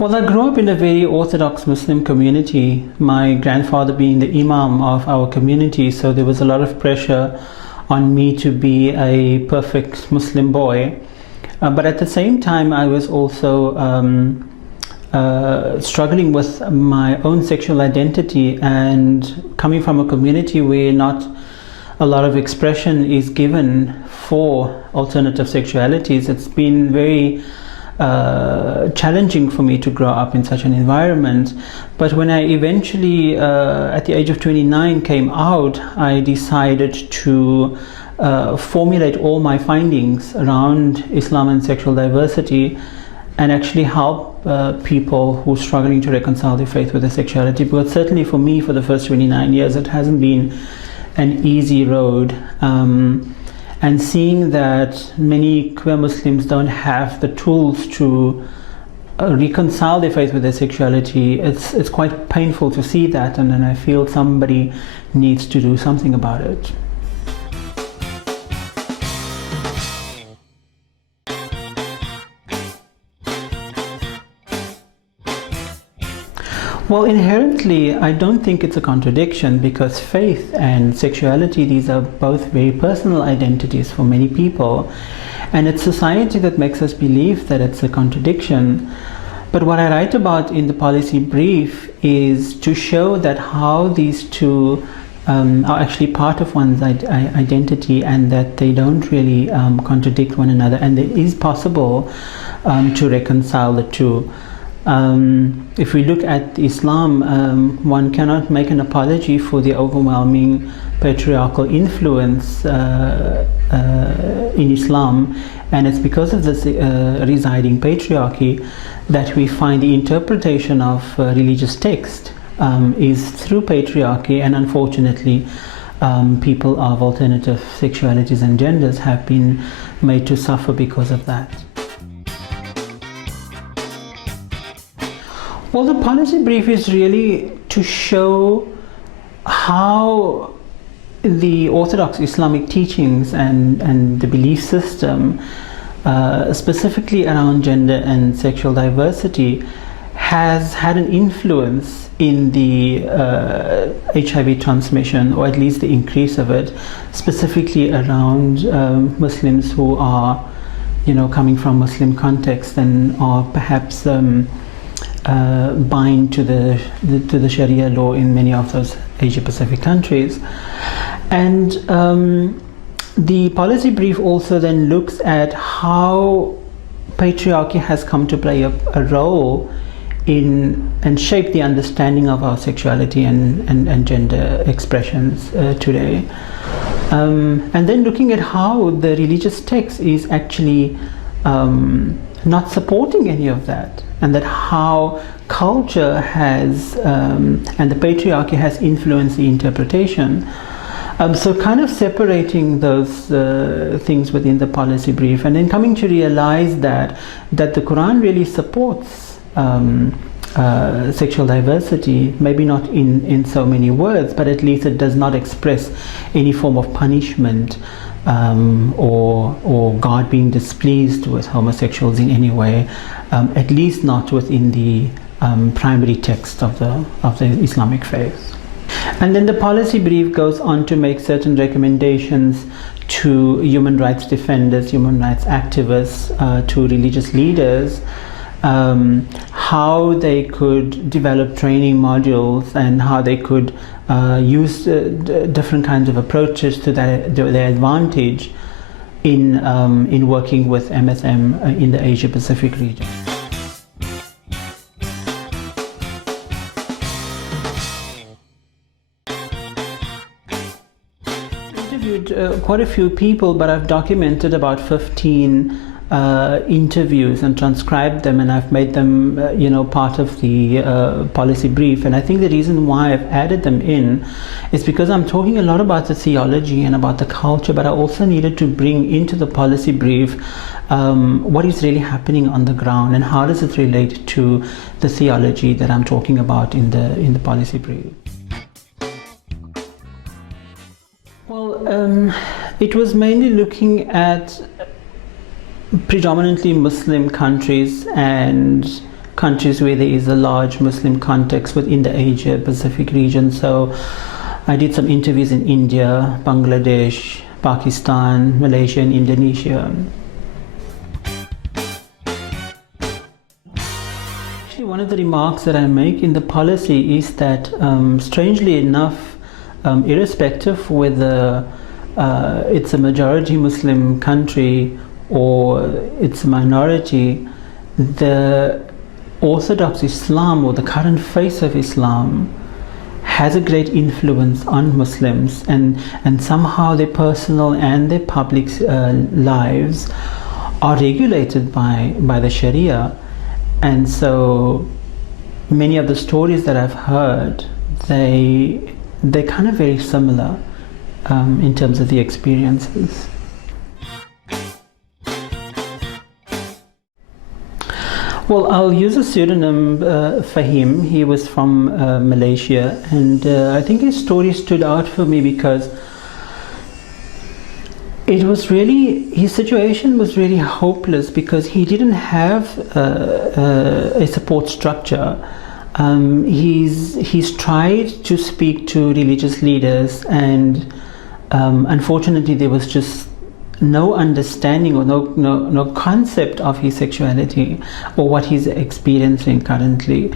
Well, I grew up in a very Orthodox Muslim community, my grandfather being the Imam of our community, so there was a lot of pressure on me to be a perfect Muslim boy. But at the same time, I was also struggling with my own sexual identity, and coming from a community where not a lot of expression is given for alternative sexualities. It's been very challenging for me to grow up in such an environment. But when I eventually, at the age of 29, came out, I decided to formulate all my findings around Islam and sexual diversity and actually help people who are struggling to reconcile their faith with their sexuality. Because certainly for me, for the first 29 years, it hasn't been an easy road. And seeing that many queer Muslims don't have the tools to reconcile their faith with their sexuality, it's quite painful to see that, and then I feel somebody needs to do something about it. Well, inherently, I don't think it's a contradiction, because faith and sexuality, these are both very personal identities for many people, and it's society that makes us believe that it's a contradiction. But what I write about in the policy brief is to show that how these two are actually part of one's identity, and that they don't really contradict one another, and it is possible to reconcile the two. If we look at Islam, one cannot make an apology for the overwhelming patriarchal influence in Islam, and it's because of this residing patriarchy that we find the interpretation of religious text is through patriarchy, and unfortunately people of alternative sexualities and genders have been made to suffer because of that. Well, the policy brief is really to show how the Orthodox Islamic teachings and the belief system, specifically around gender and sexual diversity, has had an influence in the HIV transmission, or at least the increase of it, specifically around Muslims who are, coming from Muslim context and are perhaps bind to the Sharia law in many of those Asia Pacific countries. And the policy brief also then looks at how patriarchy has come to play a role in and shape the understanding of our sexuality and gender expressions today. And then looking at how the religious text is actually not supporting any of that, and that how culture has and the patriarchy has influenced the interpretation. So kind of separating those things within the policy brief, and then coming to realize that the Quran really supports sexual diversity, maybe not in so many words, but at least it does not express any form of punishment or God being displeased with homosexuals in any way, at least not within the primary text of the Islamic faith. And then the policy brief goes on to make certain recommendations to human rights defenders, human rights activists, to religious leaders, how they could develop training modules and how they could use different kinds of approaches to their advantage in working with MSM in the Asia Pacific region. I interviewed quite a few people, but I've documented about 15 interviews and transcribed them, and I've made them part of the policy brief. And I think the reason why I've added them in is because I'm talking a lot about the theology and about the culture, but I also needed to bring into the policy brief what is really happening on the ground and how does it relate to the theology that I'm talking about in the policy brief. Well, it was mainly looking at predominantly Muslim countries and countries where there is a large Muslim context within the Asia Pacific region. So I did some interviews in India, Bangladesh, Pakistan, Malaysia, and Indonesia. Actually, one of the remarks that I make in the policy is that, strangely enough, irrespective whether it's a majority Muslim country or it's a minority, the Orthodox Islam, or the current face of Islam, has a great influence on Muslims, and somehow their personal and their public lives are regulated by the Sharia. And so many of the stories that I've heard, they're kind of very similar in terms of the experiences. Well, I'll use a pseudonym for him. He was from Malaysia, and I think his story stood out for me because it was really, his situation was really hopeless because he didn't have a support structure. He's tried to speak to religious leaders, and unfortunately there was just no understanding or no concept of his sexuality or what he's experiencing currently.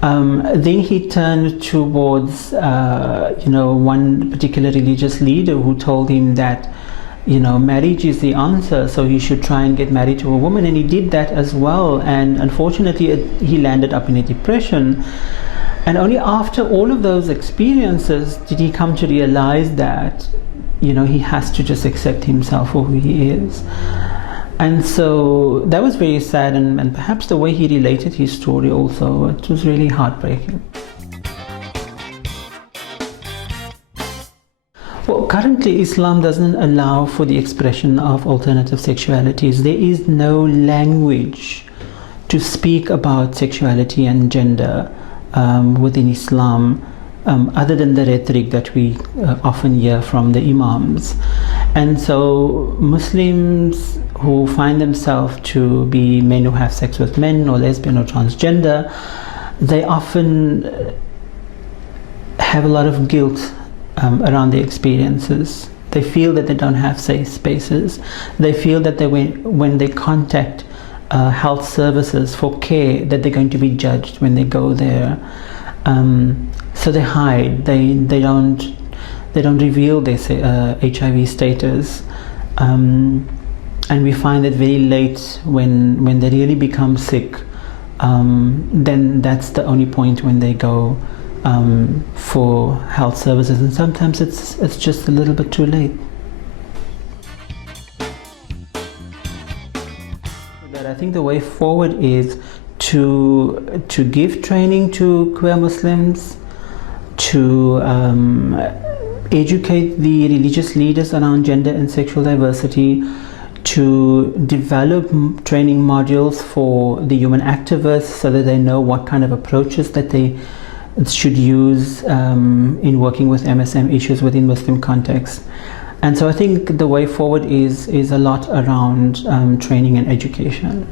Then he turned towards one particular religious leader who told him that marriage is the answer, so he should try and get married to a woman, and he did that as well, and unfortunately he landed up in a depression. And only after all of those experiences did he come to realize that he has to just accept himself for who he is. And so that was very sad, and perhaps the way he related his story also, it was really heartbreaking. Well, currently Islam doesn't allow for the expression of alternative sexualities. There is no language to speak about sexuality and gender within Islam, other than the rhetoric that we often hear from the imams. And so Muslims who find themselves to be men who have sex with men, or lesbian or transgender, they often have a lot of guilt around their experiences. They feel that they don't have safe spaces. They feel that when they contact health services for care, that they're going to be judged when they go there. So they hide. They don't reveal their HIV status, and we find that very late when they really become sick. Then that's the only point when they go for health services, and sometimes it's just a little bit too late. But I think the way forward is to give training to queer Muslims, to educate the religious leaders around gender and sexual diversity, to develop training modules for the human activists so that they know what kind of approaches that they should use in working with MSM issues within Muslim context. And so I think the way forward is a lot around training and education.